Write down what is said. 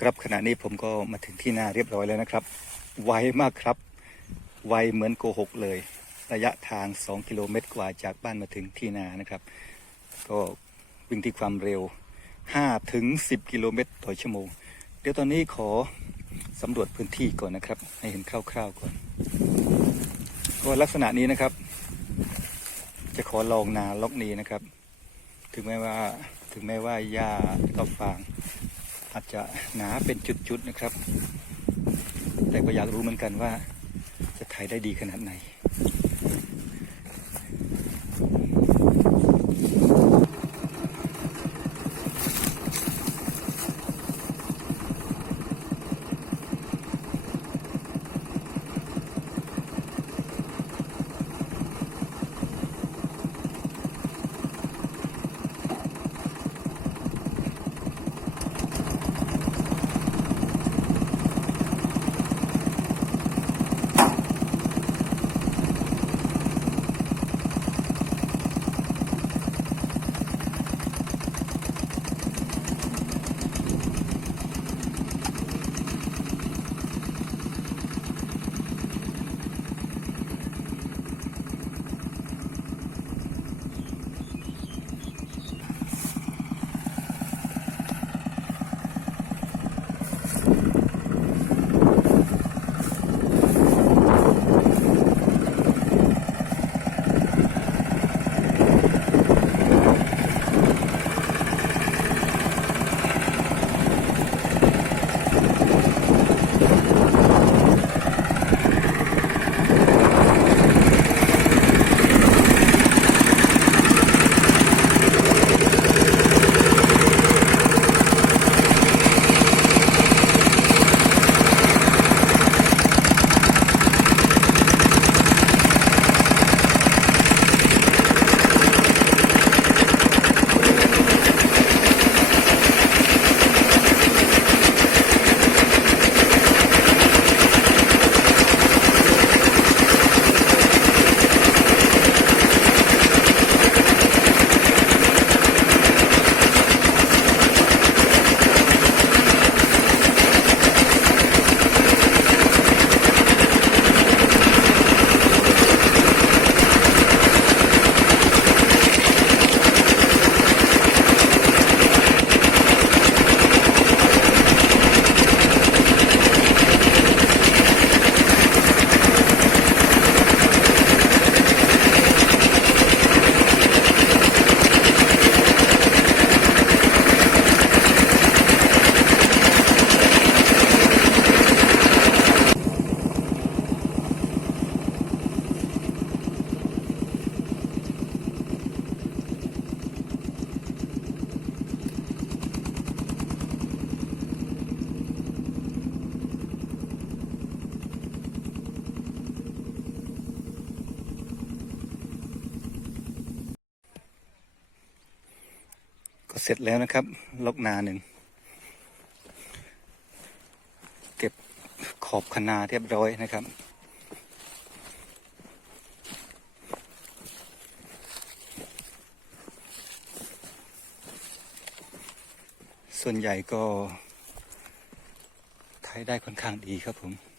ครับขณะนี้ผมก็มาถึงที่นาเรียบร้อยแล้วนะครับ ไวมากครับ ไวเหมือนโกหกเลย ระยะทาง 2 กิโลเมตรกว่าจากบ้านมาถึงที่นานะครับ ก็วิ่งที่ความเร็ว 5 ถึง 10 กิโลเมตรต่อชั่วโมง เดี๋ยวตอนนี้ขอสำรวจพื้นที่ก่อนนะครับ ให้เห็นคร่าวๆก่อน ก็ลักษณะนี้นะครับ จะขอลองนาล็อกนี้นะครับ ถึงแม้ว่าถึงแม้ว่าหญ้ากับฟาง อาจจะหนาเป็นจุดๆนะครับ แต่ก็อยากรู้เหมือนกันว่าจะถ่ายได้ดีขนาดไหน เสร็จแล้วนะครับลอกนาหนึ่ง เก็บขอบคนาเรียบร้อยนะครับ ส่วนใหญ่ก็ไทยได้ค่อนข้างดีครับผม